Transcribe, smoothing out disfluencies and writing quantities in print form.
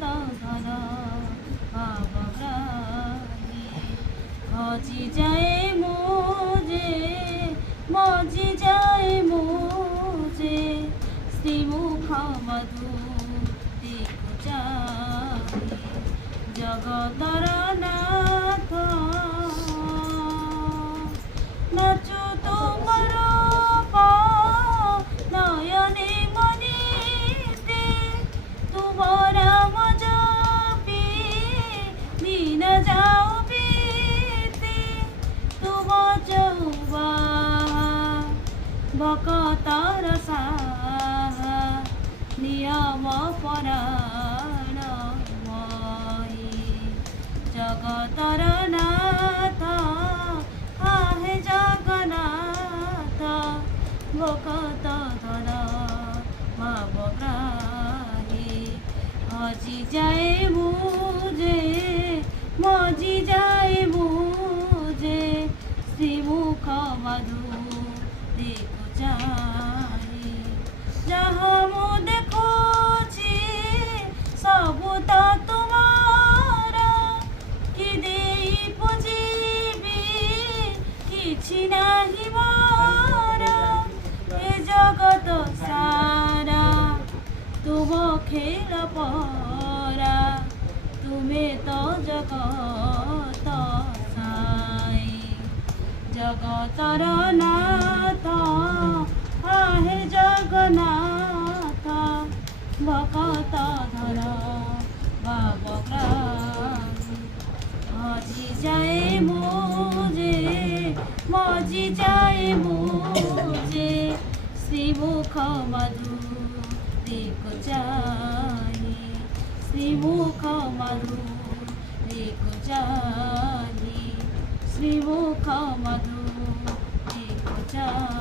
ধন ভাবগ্রাহী হজি যায় মোজে মজি যায় মোজে শ্রীমুখ মধু দিকুচাহি জগতর নাথ নাচু তোমার নয়নে মনিতে তোমার মজপি দিন যাও বিতে তুম যৌবা ভকতর সাহা নিয়ম পরাণময়ী জগতর নাথ আহে জগন্নাথ ভকত ধন ভাবগ্রাহী হজি যায় মুজে মজি যায় মুজে শ্রীমুখ মধু দিকুচাহি যাহা মু দেখুছি সবু তা তোমার কি দেই পুজিবি କିଛି ନାହିଁ ମୋର ଏ ଜଗତ ସାରା ତୁମ ଖେଳ ପରା ତୁମେ ତ ଜଗତ ସାଇ ଜଗତର ନାଥ ଆହେ ଜଗନ୍ନାଥ ଭକତ ଧର ভাবগ্রাহী হজি যায় মোজে মজি যায় মোজে শ্রীমুখ মধু দিকুচাহি শ্রীমুখ মধু দিকুচাহি শ্রীমুখ মধু দিকুচাহি।